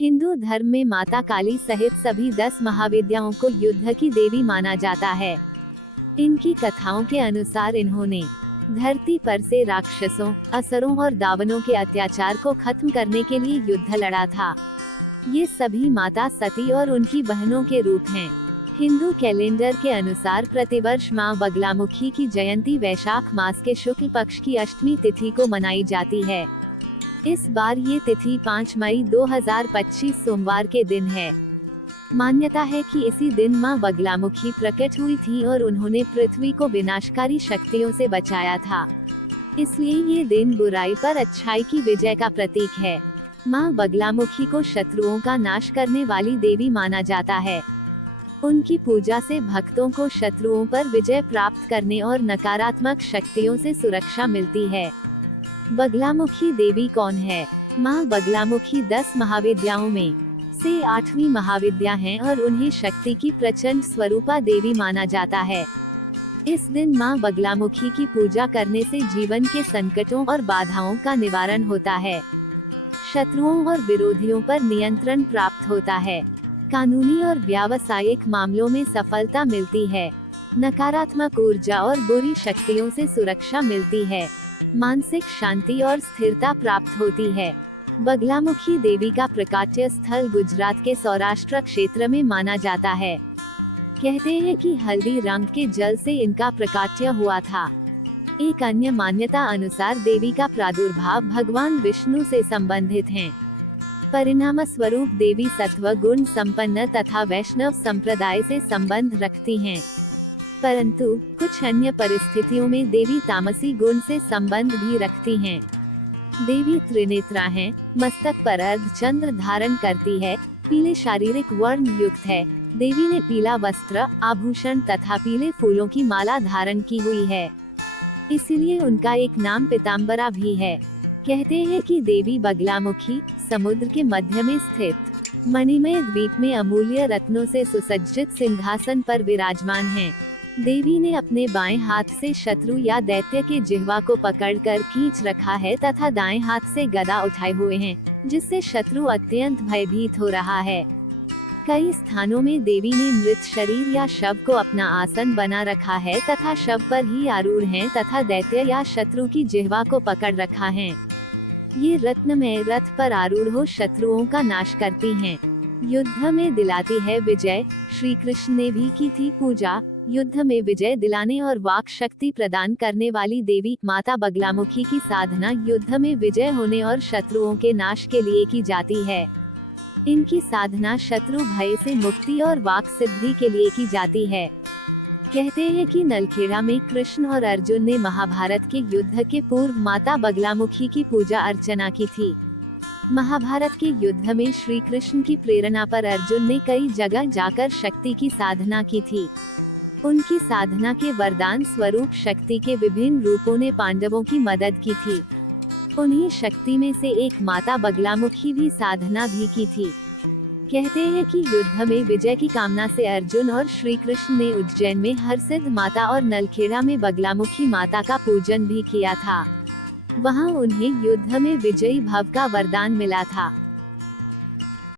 हिंदू धर्म में माता काली सहित सभी 10 महाविद्याओं को युद्ध की देवी माना जाता है। इनकी कथाओं के अनुसार इन्होंने धरती पर से राक्षसों, असुरों और दानवों के अत्याचार को खत्म करने के लिए युद्ध लड़ा था। ये सभी माता सती और उनकी बहनों के रूप हैं। हिंदू कैलेंडर के अनुसार प्रतिवर्ष मां बगलामुखी की जयंती वैशाख मास के शुक्ल पक्ष की अष्टमी तिथि को मनाई जाती है। इस बार ये तिथि 5 मई 2025 सोमवार के दिन है। मान्यता है कि इसी दिन मां बगलामुखी प्रकट हुई थी और उन्होंने पृथ्वी को विनाशकारी शक्तियों से बचाया था। इसलिए ये दिन बुराई पर अच्छाई की विजय का प्रतीक है। मां बगलामुखी को शत्रुओं का नाश करने वाली देवी माना जाता है। उनकी पूजा से भक्तों को शत्रुओं पर विजय प्राप्त करने और नकारात्मक शक्तियों से सुरक्षा मिलती है। बगलामुखी देवी कौन है? मां बगलामुखी 10 महाविद्याओं में से 8वीं महाविद्या हैं और उन्हें शक्ति की प्रचंड स्वरूपा देवी माना जाता है। इस दिन मां बगलामुखी की पूजा करने से जीवन के संकटों और बाधाओं का निवारण होता है। शत्रुओं और विरोधियों पर नियंत्रण प्राप्त होता है। कानूनी और व्यावसायिक मामलों में सफलता मिलती है। नकारात्मक ऊर्जा और बुरी शक्तियों से सुरक्षा मिलती है। मानसिक शांति और स्थिरता प्राप्त होती है। बगलामुखी देवी का प्रकाट्य स्थल गुजरात के सौराष्ट्र क्षेत्र में माना जाता है। कहते हैं कि हल्दी रंग के जल से इनका प्रकाट्य हुआ था। एक अन्य मान्यता अनुसार देवी का प्रादुर्भाव भगवान विष्णु से संबंधित है। परिणाम स्वरूप देवी सत्व गुण संपन्न तथा वैष्णव संप्रदाय से संबंध रखती हैं। परंतु कुछ अन्य परिस्थितियों में देवी तामसी गुण से संबंध भी रखती हैं। देवी त्रिनेत्रा हैं, मस्तक पर अर्ध चंद्र धारण करती है, पीले शारीरिक वर्ण युक्त है। देवी ने पीला वस्त्र, आभूषण तथा पीले फूलों की माला धारण की हुई है। इसीलिए उनका एक नाम पीताम्बरा भी है। कहते हैं कि देवी बगलामुखी समुद्र के मध्य में स्थित मणिमय द्वीप में अमूल्य रत्नों से सुसज्जित सिंहासन पर विराजमान हैं। देवी ने अपने बाएं हाथ से शत्रु या दैत्य के जिह्वा को पकड़कर खींच रखा है तथा दाएं हाथ से गदा उठाए हुए हैं, जिससे शत्रु अत्यंत भयभीत हो रहा है। कई स्थानों में देवी ने मृत शरीर या शव को अपना आसन बना रखा है तथा शव पर ही आरूढ़ हैं तथा दैत्य या शत्रु की जिह्वा को पकड़ रखा है। ये रत्नमय रथ पर आरूढ़ हो शत्रुओं का नाश करती हैं। युद्ध में दिलाती है विजय। श्री कृष्ण ने भी की थी पूजा। युद्ध में विजय दिलाने और वाक शक्ति प्रदान करने वाली देवी माता बगलामुखी की साधना युद्ध में विजय होने और शत्रुओं के नाश के लिए की जाती है। इनकी साधना शत्रु भय से मुक्ति और वाक सिद्धि के लिए की जाती है। कहते हैं कि नलखेड़ा में कृष्ण और अर्जुन ने महाभारत के युद्ध के पूर्व माता बगलामुखी की पूजा अर्चना की थी। महाभारत के युद्ध में श्री कृष्ण की प्रेरणा पर अर्जुन ने कई जगह जाकर शक्ति की साधना की थी। उनकी साधना के वरदान स्वरूप शक्ति के विभिन्न रूपों ने पांडवों की मदद की थी। उन्हीं शक्ति में से एक माता बगलामुखी भी साधना भी की थी। कहते हैं कि युद्ध में विजय की कामना से अर्जुन और श्री कृष्ण ने उज्जैन में हरसिद्ध माता और नलखेड़ा में बगलामुखी माता का पूजन भी किया था। वहां उन्हें युद्ध में विजयी भव का वरदान मिला था।